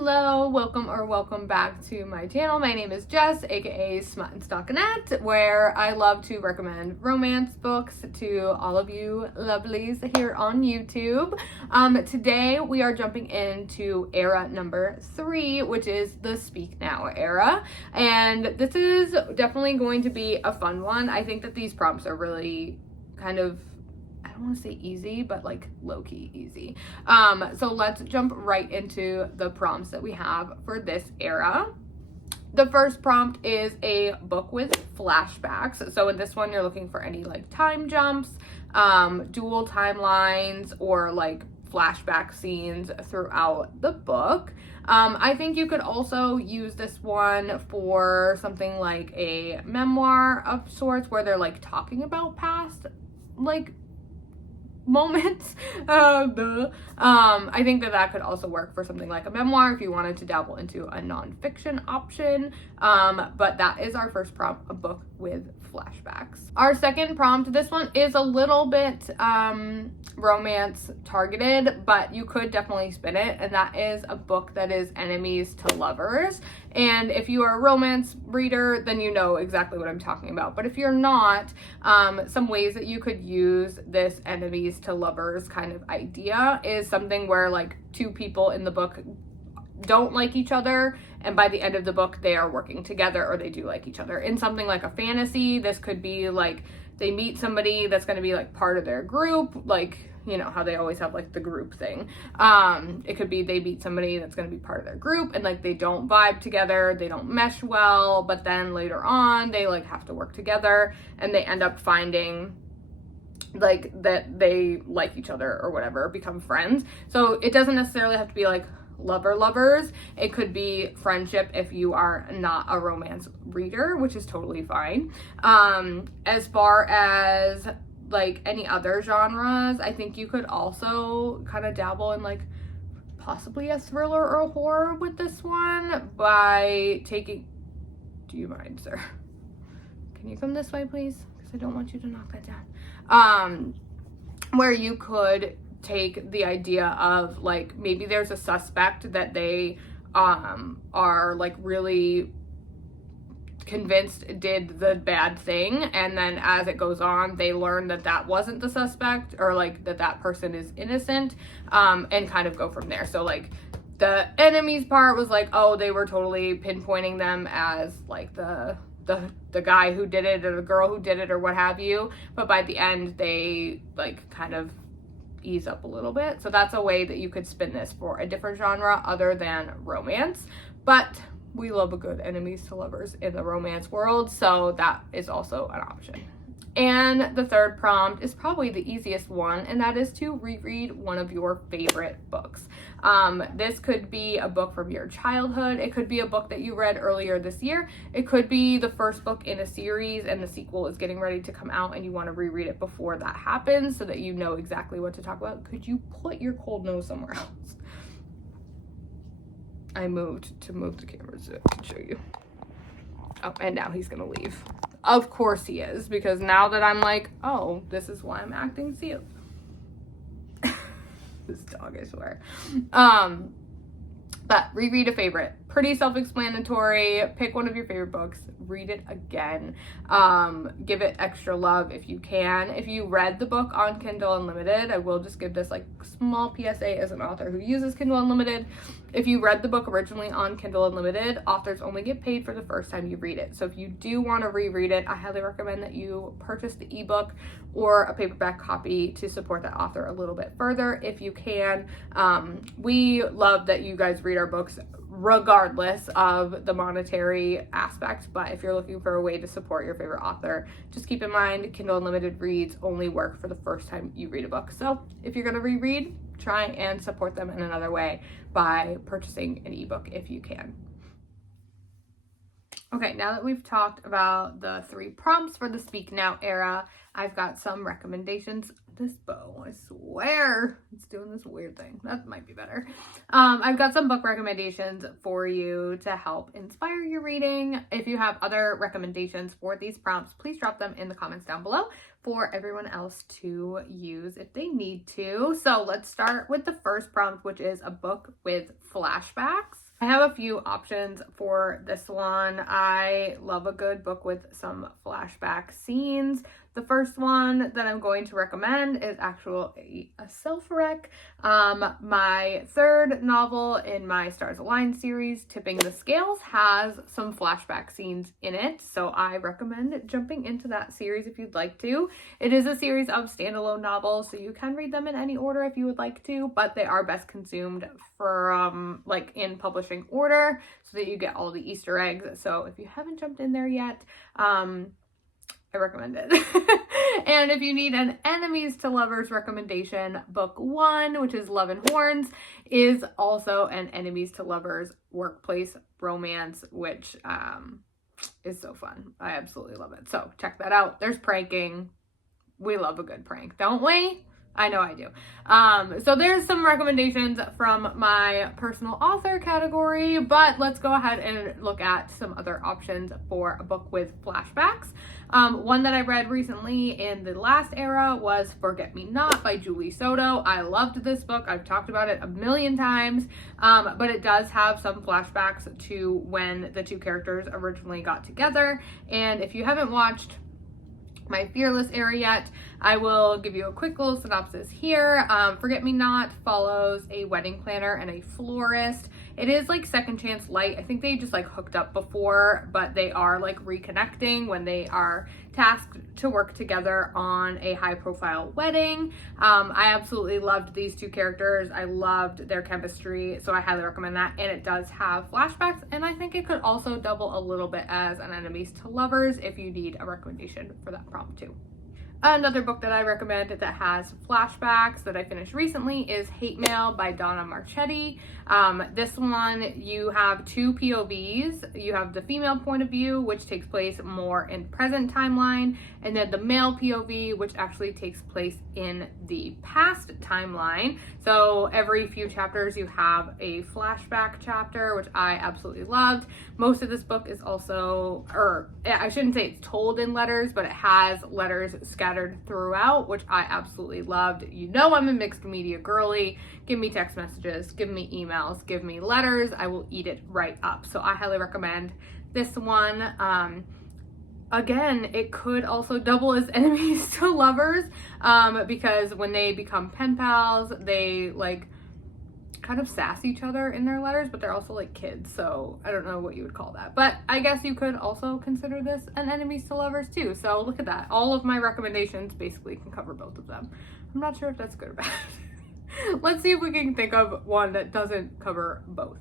Hello, welcome back to my channel. My name is Jess, aka Smut and Stockinette, where I love to recommend romance books to all of you lovelies here on YouTube. Today we are jumping into era number 3, which is the Speak Now era, and this is definitely going to be a fun one. I think that these prompts are really kind of, I don't want to say easy, but like low-key easy. So let's jump right into the prompts that we have for this era. The first prompt is a book with flashbacks. So in this one, you're looking for any like time jumps, dual timelines, or like flashback scenes throughout the book. I think you could also use this one for something like a memoir of sorts, where they're like talking about past like moments. I think that could also work for something like a memoir if you wanted to dabble into a nonfiction option. But that is our first prompt, a book with flashbacks. Our second prompt, this one is a little bit romance targeted, but you could definitely spin it, and that is a book that is enemies to lovers. And if you are a romance reader, then you know exactly what I'm talking about. But if you're not, some ways that you could use this enemies to lovers kind of idea is something where like two people in the book don't like each other, and by the end of the book they are working together, or they do like each other. In something like a fantasy, this could be like they meet somebody that's going to be like part of their group, like, you know how they always have like the group thing. It could be they meet somebody that's going to be part of their group, and like they don't vibe together, they don't mesh well, but then later on they like have to work together, and they end up finding like that they like each other or whatever, become friends. So it doesn't necessarily have to be like lovers. It could be friendship if you are not a romance reader, which is totally fine. As far as like any other genres, I think you could also kind of dabble in like possibly a thriller or a horror with this one by taking, do you mind, sir? Can you come this way, please? Because I don't want you to knock that down. Where you could take the idea of like maybe there's a suspect that they are like really convinced did the bad thing, and then as it goes on they learn that that wasn't the suspect, or like that person is innocent, and kind of go from there. So like the enemies part was like, oh, they were totally pinpointing them as like the guy who did it or the girl who did it or what have you, but by the end they like kind of ease up a little bit. So that's a way that you could spin this for a different genre other than romance, but we love a good enemies to lovers in the romance world, so that is also an option. And the third prompt is probably the easiest one, and that is to reread one of your favorite books. This could be a book from your childhood. It could be a book that you read earlier this year. It could be the first book in a series and the sequel is getting ready to come out and you want to reread it before that happens so that you know exactly what to talk about. Could you put your cold nose somewhere else? I moved to move the camera so I can show you. Oh, and now he's gonna leave. Of course he is, because now that I'm like, oh, this is why I'm acting cute. This dog, I swear. But reread a favorite. Pretty self-explanatory. Pick one of your favorite books, read it again. Give it extra love if you can. If you read the book on Kindle Unlimited, I will just give this like small PSA as an author who uses Kindle Unlimited. If you read the book originally on Kindle Unlimited, authors only get paid for the first time you read it. So if you do want to reread it, I highly recommend that you purchase the ebook or a paperback copy to support that author a little bit further if you can. We love that you guys read our books regardless of the monetary aspect, but if you're looking for a way to support your favorite author, just keep in mind Kindle Unlimited reads only work for the first time you read a book. So if you're going to reread, try and support them in another way by purchasing an ebook if you can. Okay, now that we've talked about the 3 prompts for the Speak Now era, I've got some recommendations. This bow, I swear, it's doing this weird thing. That might be better. I've got some book recommendations for you to help inspire your reading. If you have other recommendations for these prompts, please drop them in the comments down below for everyone else to use if they need to. So let's start with the first prompt, which is a book with flashbacks. I have a few options for this one. I love a good book with some flashback scenes. The first one that I'm going to recommend is actually a self-rec. My third novel in my Stars Align series, Tipping the Scales, has some flashback scenes in it, so I recommend jumping into that series if you'd like to. It is a series of standalone novels, so you can read them in any order if you would like to, but they are best consumed for like in publishing order so that you get all the Easter eggs. So if you haven't jumped in there yet, I recommend it. And if you need an enemies to lovers recommendation, book 1, which is Love and Horns, is also an enemies to lovers workplace romance, which is so fun. I absolutely love it. So check that out. There's pranking. We love a good prank, don't we? I know I do. So there's some recommendations from my personal author category, but let's go ahead and look at some other options for a book with flashbacks. One that I read recently in the last era was Forget Me Not by Julie Soto. I loved this book. I've talked about it a million times, but it does have some flashbacks to when the two characters originally got together. And if you haven't watched my Fearless era yet, I will give you a quick little synopsis here. Forget Me Not follows a wedding planner and a florist. It is like second chance light. I think they just like hooked up before, but they are like reconnecting when they are tasked to work together on a high profile wedding. I absolutely loved these two characters. I loved their chemistry, so I highly recommend that. And it does have flashbacks, and I think it could also double a little bit as an enemies to lovers if you need a recommendation for that prompt too. Another book that I recommend that has flashbacks that I finished recently is Hate Mail by Donna Marchetti. This one, you have two POVs. You have the female point of view, which takes place more in present timeline, and then the male POV, which actually takes place in the past timeline. So every few chapters you have a flashback chapter, which I absolutely loved. Most of this book is also, or I shouldn't say it's told in letters, but it has letters scattered throughout, which I absolutely loved. You know I'm a mixed media girly. Give me text messages, give me emails, give me letters. I will eat it right up. So I highly recommend this one. Again, it could also double as enemies to lovers, because when they become pen pals, they like kind of sass each other in their letters, but they're also like kids, so I don't know what you would call that. But I guess you could also consider this an enemies to lovers too. So look at that. All of my recommendations basically can cover both of them. I'm not sure if that's good or bad. Let's see if we can think of one that doesn't cover both.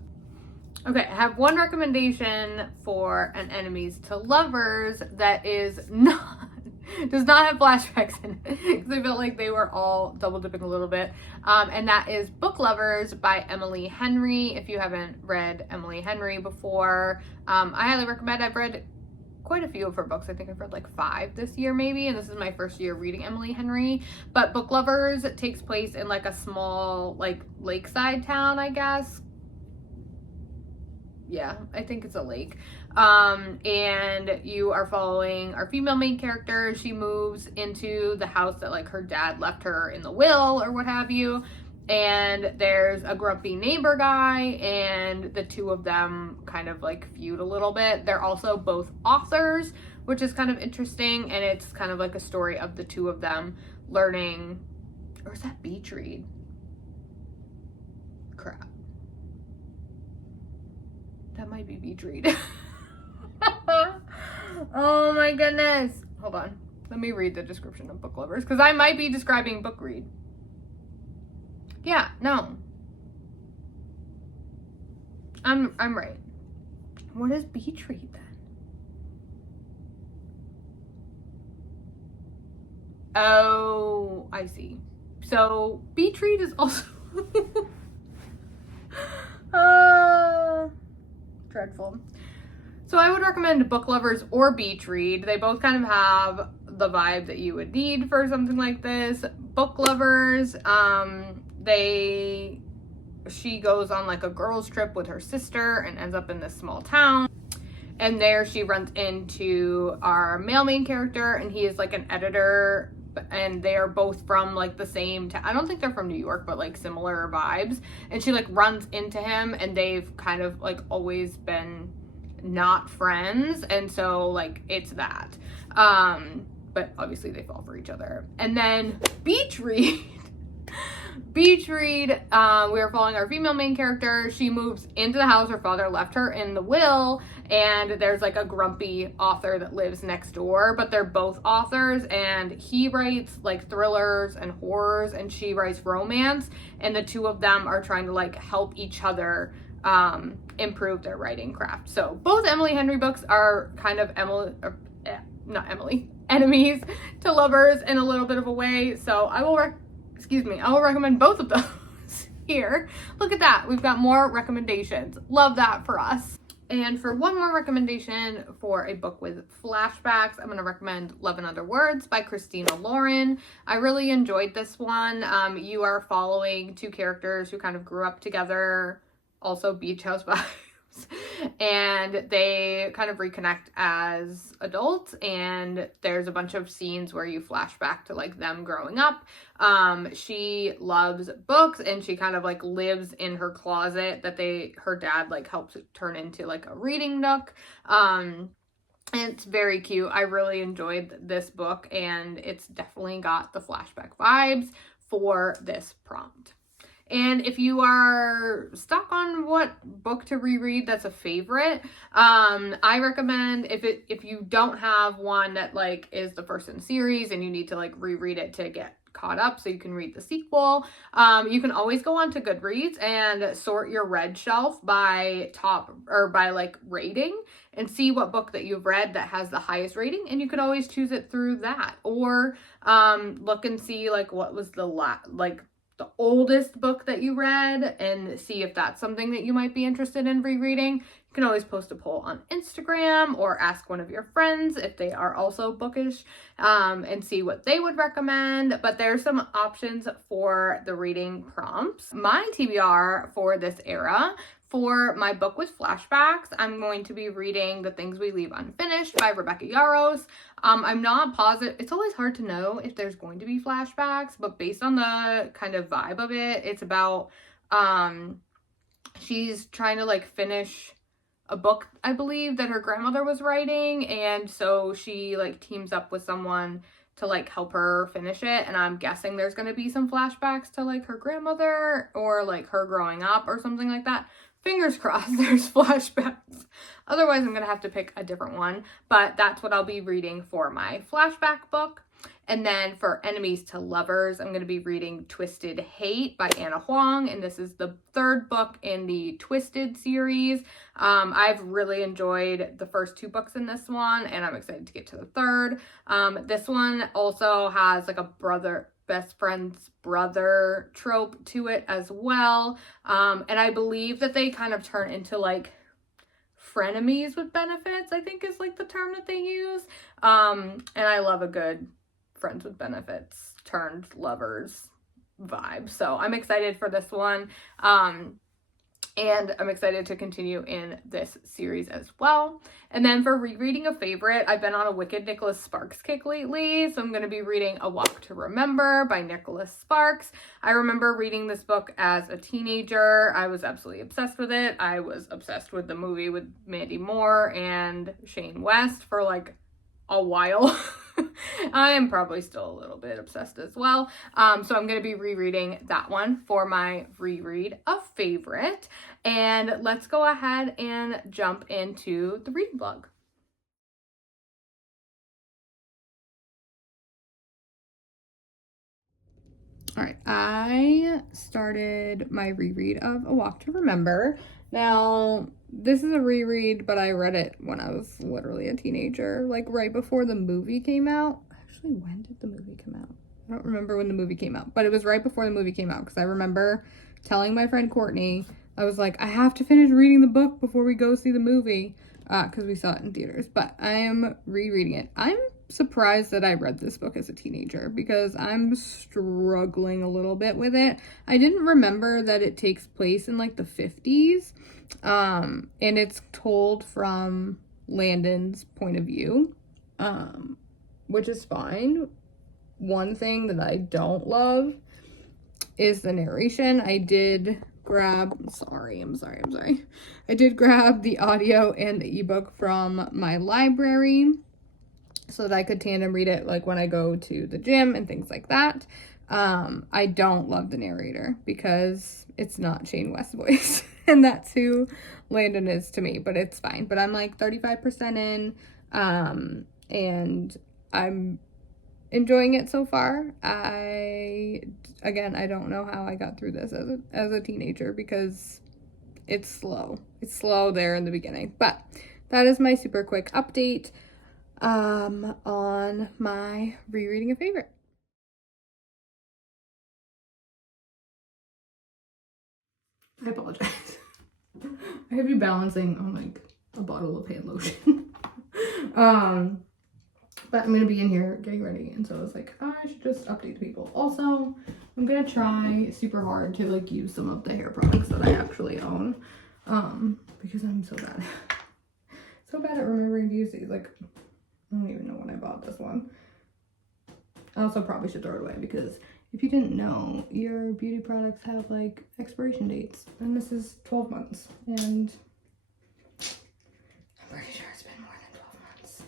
Okay, I have one recommendation for an enemies to lovers that does not have flashbacks in it, because I felt like they were all double dipping a little bit. And that is Book Lovers by Emily Henry. If you haven't read Emily Henry before, I highly recommend. I've read quite a few of her books. I think I've read like 5 this year maybe, and this is my first year reading Emily Henry. But Book Lovers takes place in like a small like lakeside town, I guess. Yeah, I think it's a lake. And you are following our female main character. She moves into the house that like her dad left her in the will or what have you. And there's a grumpy neighbor guy, and the two of them kind of like feud a little bit. They're also both authors, which is kind of interesting. And it's kind of like a story of the two of them learning, or is that Beach Read? Crap. That might be Beach Read. Oh my goodness. Hold on. Let me read the description of Book Lovers, because I might be describing Book Read. Yeah, no. I'm right. What is Beach Read then? Oh, I see. So Beach Read is also dreadful. So I would recommend Book Lovers or Beach Read. They both kind of have the vibe that you would need for something like this. Book Lovers, she goes on like a girls trip with her sister and ends up in this small town. And there she runs into our male main character, and he is like an editor and they are both from like the same I don't think they're from New York, but like similar vibes. And she like runs into him, and they've kind of like always been not friends, and so like it's that. But obviously they fall for each other. And then Beach Read. Beach Read, we are following our female main character. She moves into the house her father left her in the will, and there's like a grumpy author that lives next door, but they're both authors, and he writes like thrillers and horrors, and she writes romance, and the two of them are trying to like help each other improve their writing craft. So both Emily Henry books are kind of enemies to lovers in a little bit of a way. So I will recommend both of those here. Look at that. We've got more recommendations. Love that for us. And for one more recommendation for a book with flashbacks, I'm going to recommend Love and Other Words by Christina Lauren. I really enjoyed this one. You are following two characters who kind of grew up together, also beach house vibes, and they kind of reconnect as adults, and there's a bunch of scenes where you flash back to like them growing up. She loves books, and she kind of like lives in her closet that her dad like helps turn into like a reading nook. And it's very cute. I really enjoyed this book, and it's definitely got the flashback vibes for this prompt. And if you are stuck on what book to reread that's a favorite, I recommend if you don't have one that like is the first in the series and you need to like reread it to get caught up so you can read the sequel, you can always go on to Goodreads and sort your read shelf by by like rating and see what book that you've read that has the highest rating, and you could always choose it through that, or look and see like what was the oldest book that you read and see if that's something that you might be interested in rereading. You can always post a poll on Instagram or ask one of your friends if they are also bookish, and see what they would recommend. But there's some options for the reading prompts. My TBR for this era, for my book with flashbacks, I'm going to be reading The Things We Leave Unfinished by Rebecca Yarros. I'm not positive. It's always hard to know if there's going to be flashbacks, but based on the kind of vibe of it, it's about, she's trying to like finish a book, I believe, that her grandmother was writing. And so she like teams up with someone to like help her finish it. And I'm guessing there's going to be some flashbacks to like her grandmother or like her growing up or something like that. Fingers crossed there's flashbacks. Otherwise, I'm going to have to pick a different one. But that's what I'll be reading for my flashback book. And then for enemies to lovers, I'm going to be reading Twisted Hate by Anna Huang. And this is the third book in the Twisted series. I've really enjoyed the first two books in this one, and I'm excited to get to the third. This one also has like a best friend's brother trope to it as well. And I believe that they kind of turn into like frenemies with benefits, I think is like the term that they use. And I love a good friends with benefits turned lovers vibe. So I'm excited for this one. And I'm excited to continue in this series as well. And then for rereading a favorite, I've been on a Wicked Nicholas Sparks kick lately. So I'm going to be reading A Walk to Remember by Nicholas Sparks. I remember reading this book as a teenager. I was absolutely obsessed with it. I was obsessed with the movie with Mandy Moore and Shane West for like a while. I am probably still a little bit obsessed as well. So I'm going to be rereading that one for my reread of favorite. And let's go ahead and jump into the reading blog. All right, I started my reread of A Walk to Remember. Now, this is a reread, but I read it when I was literally a teenager, like right before the movie came out. Actually, when did the movie come out? I don't remember when the movie came out, but it was right before the movie came out, because I remember telling my friend Courtney, I was like, I have to finish reading the book before we go see the movie, because we saw it in theaters, but I am rereading it. I'm surprised that I read this book as a teenager, because I'm struggling a little bit with it. I didn't remember that it takes place in like the 50s, and it's told from Landon's point of view, which is fine. one thing that I don't love is the narration. I did grab, I did grab the audio and the ebook from my library so that I could tandem read it like when I go to the gym and things like that. I don't love the narrator because it's not Shane West's voice and that's who Landon is to me, but it's fine. But I'm like 35% in, and I'm enjoying it so far. I don't know how I got through this as a teenager because it's slow. It's slow there in the beginning, but that is my super quick update on my rereading a favorite. I apologize. I have you balancing on like a bottle of hand lotion. But I'm gonna be in here getting ready, and so I was like, oh, I should just update the people. Also, I'm gonna try super hard to like use some of the hair products that I actually own, because I'm so bad at remembering to use these. Like, I don't even know when I bought this one. I also probably should throw it away because if you didn't know, your beauty products have like expiration dates, and this is 12 months, and I'm pretty sure it's been more than 12 months.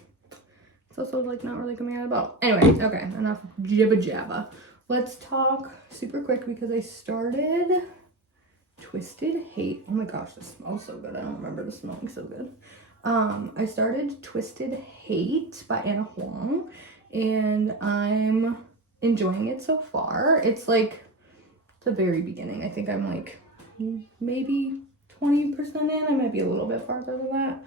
It's also like not really coming out of the bottle. Anyway, okay, enough jibba jabba. Let's talk super quick because I started Twisted Hate. Oh my gosh, this smells so good. I don't remember this smelling so good. I started Twisted Hate by Anna Huang, and I'm enjoying it so far. It's like the very beginning. I think I'm like maybe 20% in. I might be a little bit farther than that.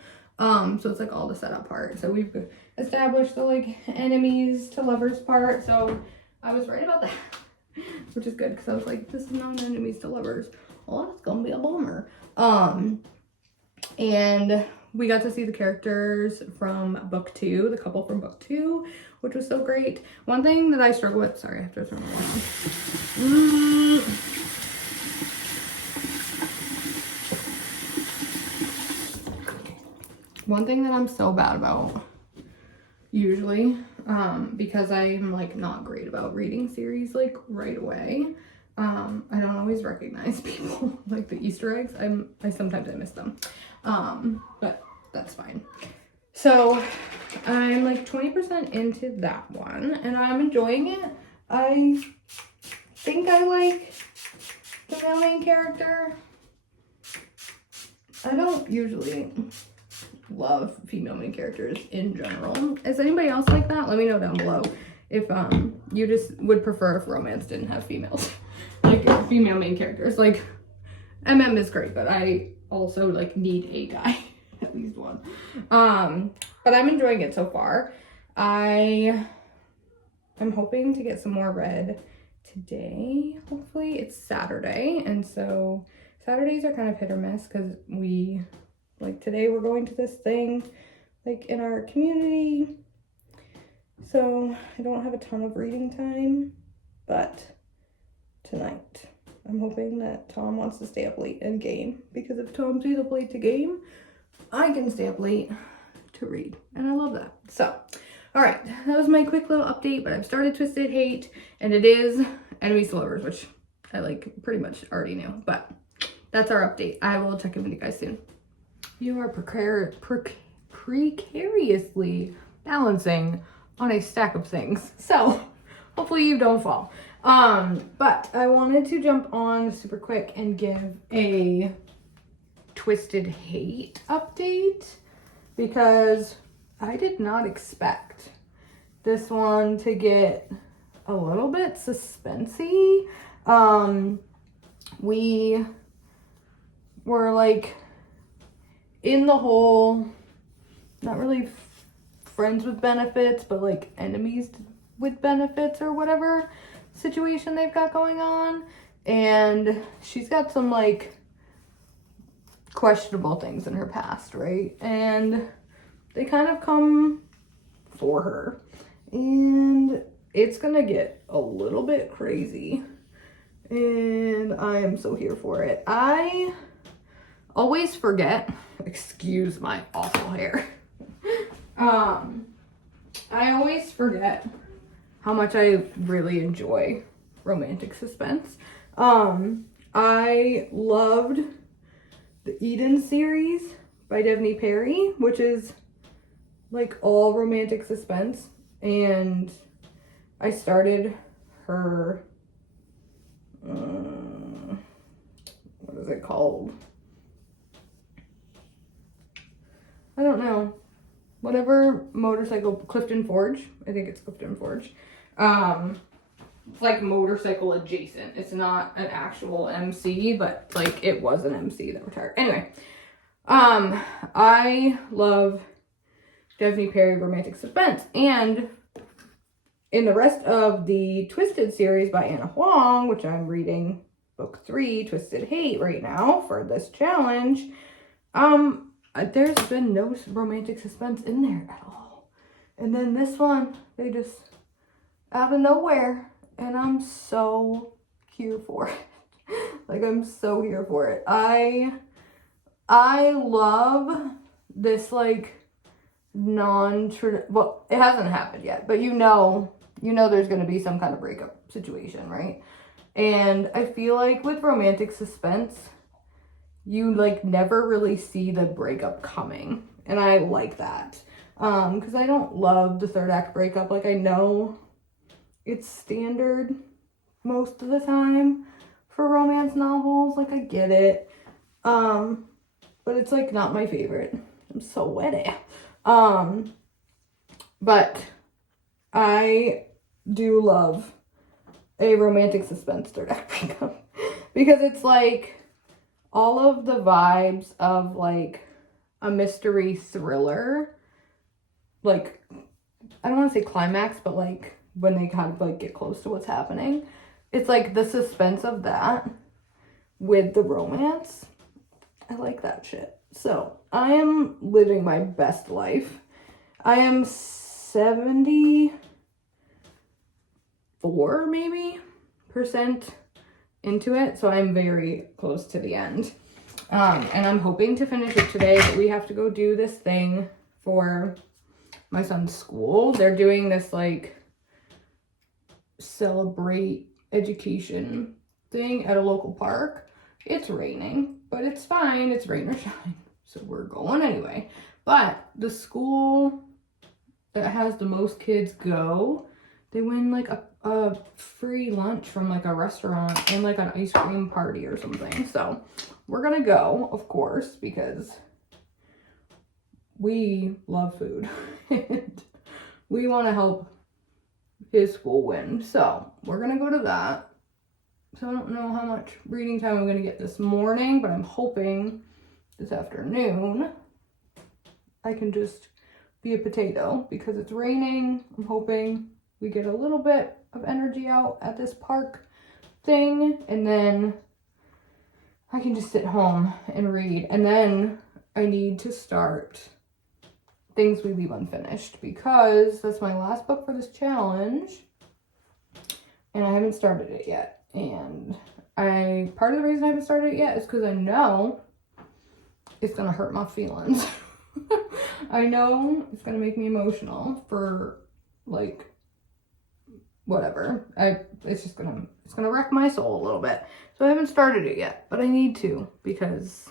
So it's like all the setup part. So we've established the like enemies to lovers part. So I was right about that, which is good because I was like, this is not enemies to lovers. Well, that's gonna be a bummer. And we got to see the characters from book 2, the couple from book 2, which was so great. One thing that I struggle with, sorry, I have to turn my light on. One thing that I'm so bad about, usually, because I'm like not great about reading series like right away, I don't always recognize people, like the Easter eggs. Sometimes I miss them, but that's fine. So I'm like 20% into that one, and I'm enjoying it. I think I like the male main character. I don't usually love female main characters in general. Is anybody else like that? Let me know down below if you just would prefer if romance didn't have females, like female main characters. Like MM is great, but I also like need a guy, at least one. But I'm enjoying it so far. I'm hoping to get some more read today. Hopefully. It's Saturday, and so Saturdays are kind of hit or miss because today we're going to this thing like in our community, so I don't have a ton of reading time. But tonight I'm hoping that Tom wants to stay up late and game, because if Tom stays up late to game, I can stay up late to read, and I love that. So all right, that was my quick little update, but I've started Twisted Hate, and it is enemies to lovers, which I like pretty much already knew, but that's our update. I will check in with you guys soon. You are precariously balancing on a stack of things, so hopefully you don't fall. But I wanted to jump on super quick and give a Twisted Hate update because I did not expect this one to get a little bit suspensey. We were like in the whole, not really friends with benefits, but like enemies with benefits or whatever situation they've got going on. And she's got some like questionable things in her past, right? And they kind of come for her, and it's gonna get a little bit crazy, and I am so here for it. I always forget, excuse my awful hair. I always forget how much I really enjoy romantic suspense. I loved the Eden series by Devney Perry, which is like all romantic suspense, and I started her, what is it called? I don't know. Whatever motorcycle, Clifton Forge. I think it's Clifton Forge. It's like motorcycle adjacent. It's not an actual MC, but like it was an MC that retired. Anyway, I love Devney Perry romantic suspense, and in the rest of the Twisted series by Anna Huang, which I'm reading book 3, Twisted Hate, right now for this challenge, there's been no romantic suspense in there at all. And then this one, they just out of nowhere, and I'm so here for it. Like, I'm so here for it. I love this, like, well, it hasn't happened yet, but you know there's going to be some kind of breakup situation, right? And I feel like with romantic suspense, you like never really see the breakup coming, and I like that, because I don't love the third act breakup. Like, I know it's standard most of the time for romance novels, like I get it, but it's like not my favorite. I'm so wetty. But I do love a romantic suspense third act breakup, because it's like all of the vibes of like a mystery thriller, like, I don't want to say climax, but like when they kind of like get close to what's happening, it's like the suspense of that with the romance. I like that shit. So I am living my best life. I am 74 maybe % into it, so I'm very close to the end, and I'm hoping to finish it today, but we have to go do this thing for my son's school. They're doing this like celebrate education thing at a local park. It's raining, but it's fine. It's rain or shine, so we're going anyway. But the school that has the most kids go, they win like a free lunch from like a restaurant and like an ice cream party or something. So we're gonna go, of course, because we love food and we want to help his school win. So we're gonna go to that. So I don't know how much reading time I'm gonna get this morning, but I'm hoping this afternoon I can just be a potato, because it's raining. I'm hoping we get a little bit of energy out at this park thing, and then I can just sit home and read. And then I need to start Things We Leave Unfinished, because that's my last book for this challenge, and I haven't started it yet. And part of the reason I haven't started it yet is because I know it's gonna hurt my feelings. I know it's gonna make me emotional for like whatever. It's gonna wreck my soul a little bit. So I haven't started it yet, but I need to, because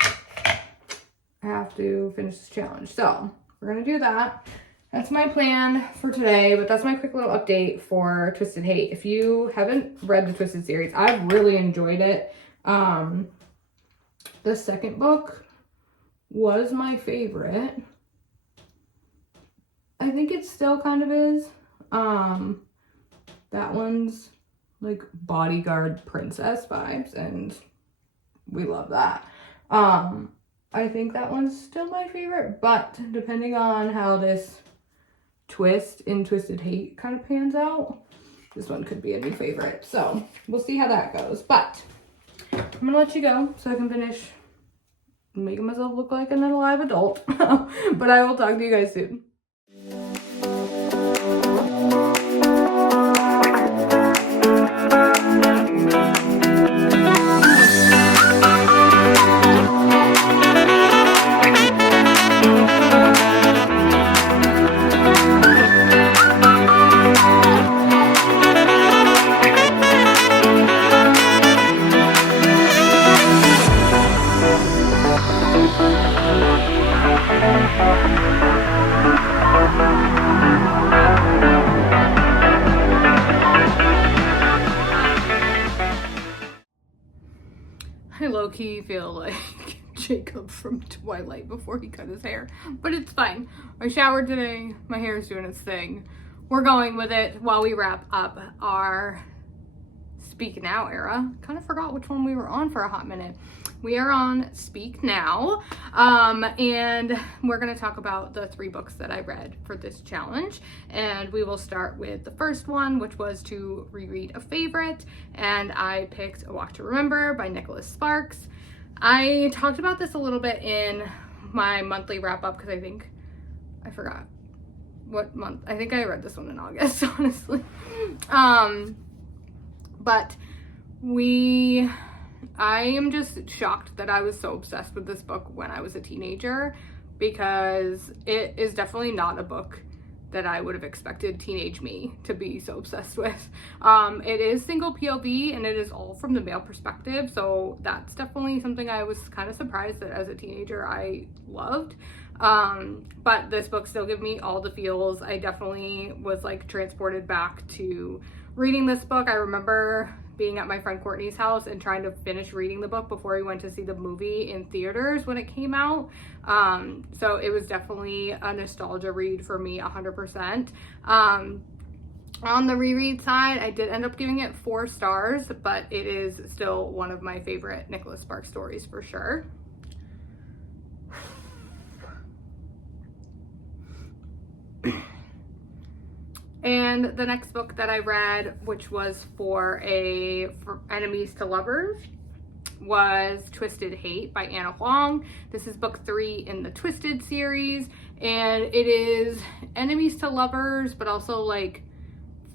I have to finish this challenge. So we're gonna do that. That's my plan for today, but that's my quick little update for Twisted Hate. If you haven't read the Twisted series, I've really enjoyed it. The second book was my favorite. I think it still kind of is. That one's like bodyguard princess vibes, and we love that. I think that one's still my favorite, but depending on how this twist in Twisted Hate kind of pans out, this one could be a new favorite. So we'll see how that goes. But I'm gonna let you go so I can finish making myself look like an alive adult. But I will talk to you guys soon. from Twilight before he cut his hair, but it's fine. I showered today, my hair is doing its thing. We're going with it while we wrap up our Speak Now era. Kind of forgot which one we were on for a hot minute. We are on Speak Now, and we're going to talk about the 3 books that I read for this challenge, and we will start with the first one, which was to reread a favorite, and I picked A Walk to Remember by Nicholas Sparks. I talked about this a little bit in my monthly wrap-up because I forgot what month. I think I read this one in August, honestly. But I am just shocked that I was so obsessed with this book when I was a teenager, because it is definitely not a book that I would have expected teenage me to be so obsessed with. It is single POV and it is all from the male perspective, so that's definitely something I was kind of surprised that as a teenager I loved. But this book still gave me all the feels. I definitely was like transported back to reading this book. I remember being at my friend Courtney's house and trying to finish reading the book before we went to see the movie in theaters when it came out. So it was definitely a nostalgia read for me, 100%. On the reread side, I did end up giving it 4 stars, but it is still one of my favorite Nicholas Sparks stories for sure. And the next book that I read, which was for Enemies to Lovers, was Twisted Hate by Anna Huang. This is book 3 in the Twisted series, and it is enemies to lovers, but also like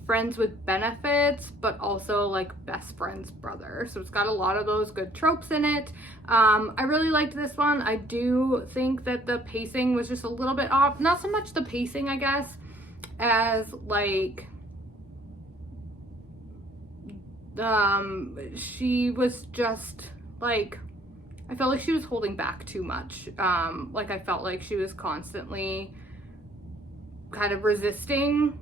friends with benefits, but also like best friend's brother. So it's got a lot of those good tropes in it. I really liked this one. I do think that the pacing was just a little bit off. Not so much the pacing, I guess, as like she was just like, I felt like she was holding back too much. Like I felt like she was constantly kind of resisting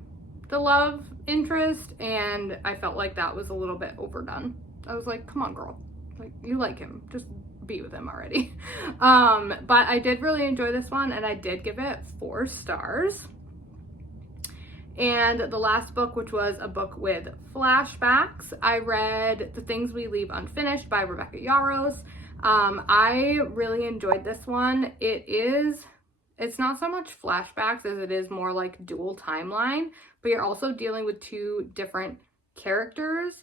the love interest, and I felt like that was a little bit overdone. I was like, come on girl, like you like him, just be with him already. But I did really enjoy this one, and I did give it 4 stars. And the last book, which was a book with flashbacks, I read The Things We Leave Unfinished by Rebecca Yarros. I really enjoyed this one. It's not so much flashbacks as it is more like dual timeline, but you're also dealing with 2 different characters,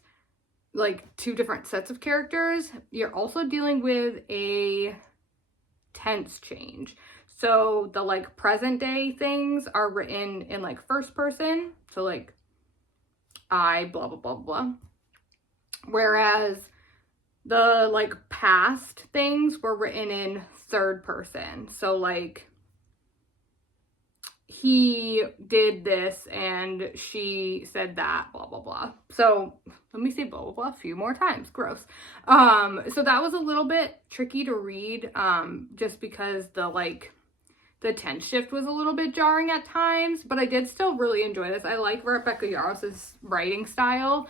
like 2 different sets of characters. You're also dealing with a tense change. So the like present day things are written in like first person. So like I blah, blah, blah, blah. Whereas the like past things were written in third person. So like he did this and she said that, blah, blah, blah. So let me say blah, blah, blah a few more times. Gross. So that was a little bit tricky to read, just because the tense shift was a little bit jarring at times, but I did still really enjoy this. I like Rebecca Yarros' writing style.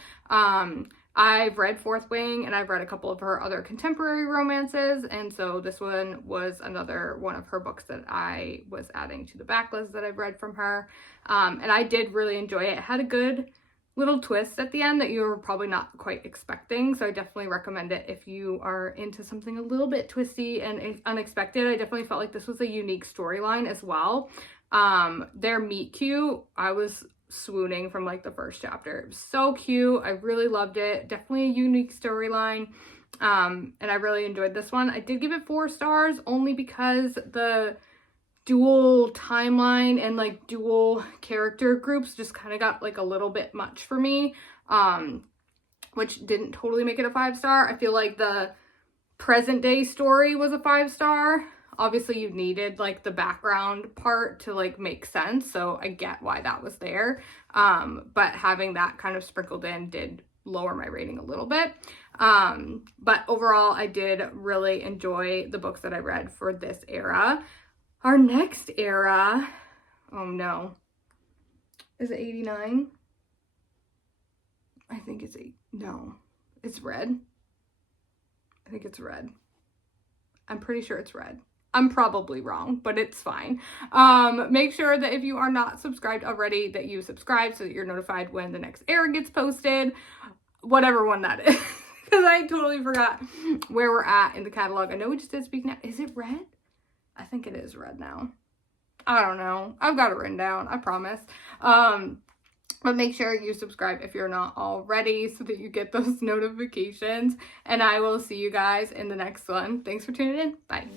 I've read Fourth Wing and I've read a couple of her other contemporary romances, and so this one was another one of her books that I was adding to the backlist that I've read from her. And I did really enjoy it. It had a good little twist at the end that you were probably not quite expecting, so I definitely recommend it if you are into something a little bit twisty and unexpected. I definitely felt like this was a unique storyline as well. Their meet cute, I was swooning from like the first chapter. It was so cute. I really loved it. Definitely a unique storyline, and I really enjoyed this one. I did give it 4 stars only because the dual timeline and like dual character groups just kind of got like a little bit much for me, which didn't totally make it a 5-star. I feel like the present day story was a 5-star. Obviously you needed like the background part to like make sense, so I get why that was there, but having that kind of sprinkled in did lower my rating a little bit. But overall I did really enjoy the books that I read for this era. Our next era, oh no, is it 89? I think it's no, it's red. I think it's red. I'm pretty sure it's red. I'm probably wrong, but it's fine. Make sure that if you are not subscribed already, that you subscribe so that you're notified when the next error gets posted, whatever one that is. Because I totally forgot where we're at in the catalog. I know we just did Speak Now. Is it red? I think it is red now. I don't know. I've got it written down, I promise. But make sure you subscribe if you're not already so that you get those notifications. And I will see you guys in the next one. Thanks for tuning in. Bye.